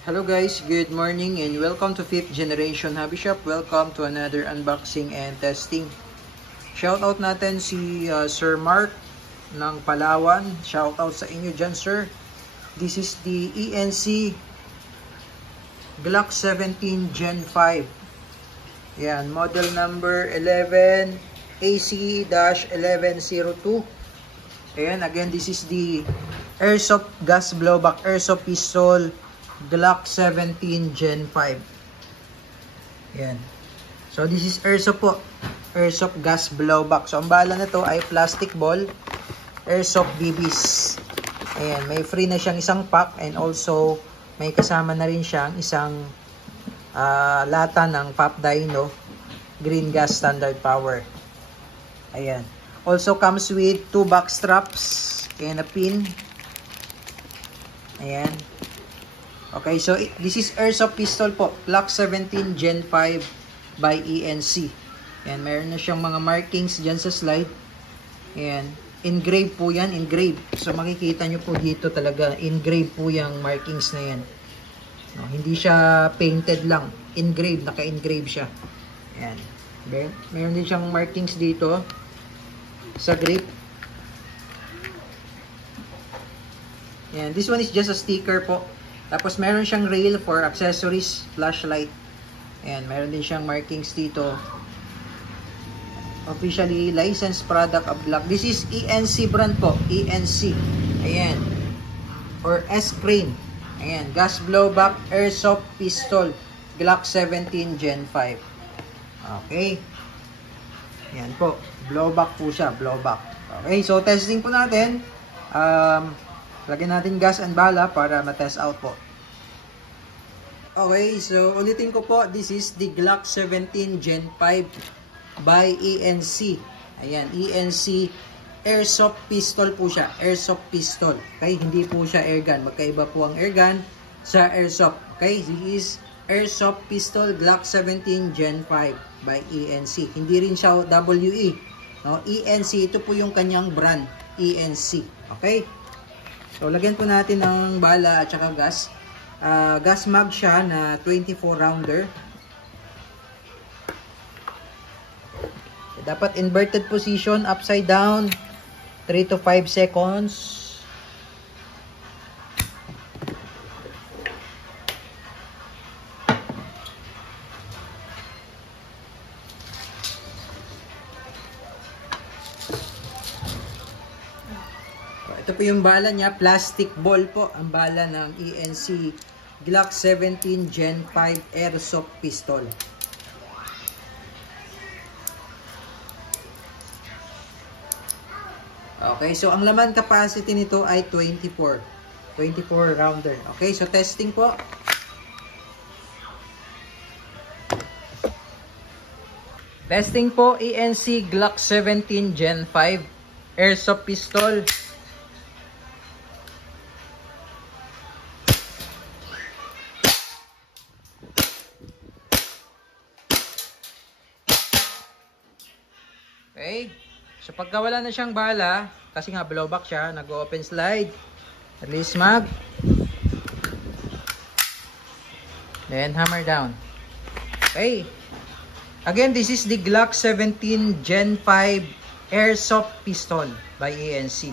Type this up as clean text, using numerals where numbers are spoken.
Hello guys, good morning and welcome to 5th Generation Hobby Shop. Welcome to another unboxing and testing. Shoutout natin si Sir Mark ng Palawan. Shoutout sa inyo dyan, sir. This is the ENC Glock 17 Gen 5. Yan, model number 11 AC-1102. Ayan, again, this is the Airsoft Gas Blowback Airsoft Pistol Glock 17 Gen 5. Ayan. So, this is Airsoft po. Airsoft Gas Blowback. So, ang bala na to ay plastic ball. Airsoft BBs. Ayan. May free na siyang isang pack. And also, may kasama na rin siyang isang lata ng Pop Dino. Green Gas Standard Power. Ayan. Also comes with 2 back straps and a pin. Ayan. Okay, so this is Airsoft Pistol po. Glock 17 Gen 5 by ENC. Ayan, meron na siyang mga markings dyan sa slide. Ayan. Engrave po yan, engrave. So makikita nyo po dito talaga, engrave po yung markings na yan. No, hindi siya painted lang. Engrave, naka-engrave siya. Ayan. Meron din siyang markings dito sa grip. Ayan. This one is just a sticker po. Tapos meron siyang rail for accessories, flashlight. Ayan. Meron din siyang markings dito. Officially licensed product of Glock. This is ENC brand po. ENC. Ayan. Or S-Crane. Ayan. Gas blowback airsoft pistol. Glock 17 Gen 5. Okay. Ayan po. Blowback po siya. Blowback. Okay. So, testing po natin. Lagyan natin gas and bala para ma-test out po. Okay. So, ulitin ko po. This is the Glock 17 Gen 5 by ENC. Ayan. ENC Airsoft Pistol po siya. Airsoft Pistol. Okay. Hindi po siya airgun. Magkaiba po ang airgun sa airsoft. Okay. This is Airsoft Pistol Glock 17 Gen 5 by ENC. Hindi rin siya WE. No? ENC, ito po yung kanyang brand. ENC. Okay? So, lagyan po natin ng bala at saka gas. Gas mag siya na 24 rounder. Dapat inverted position, upside down, 3 to 5 seconds. Ito po yung bala niya, plastic ball po ang bala ng ENC Glock 17 Gen 5 Airsoft Pistol. Okay, so ang laman capacity nito ay 24 rounder. Okay, so testing po. Testing po, ENC Glock 17 Gen 5 Airsoft Pistol. Okay. So pagka wala na siyang bala, kasi nga blowback siya, nag-open slide, release mag, then hammer down. Okay. Again, this is the Glock 17 Gen 5 Airsoft Pistol by ENC.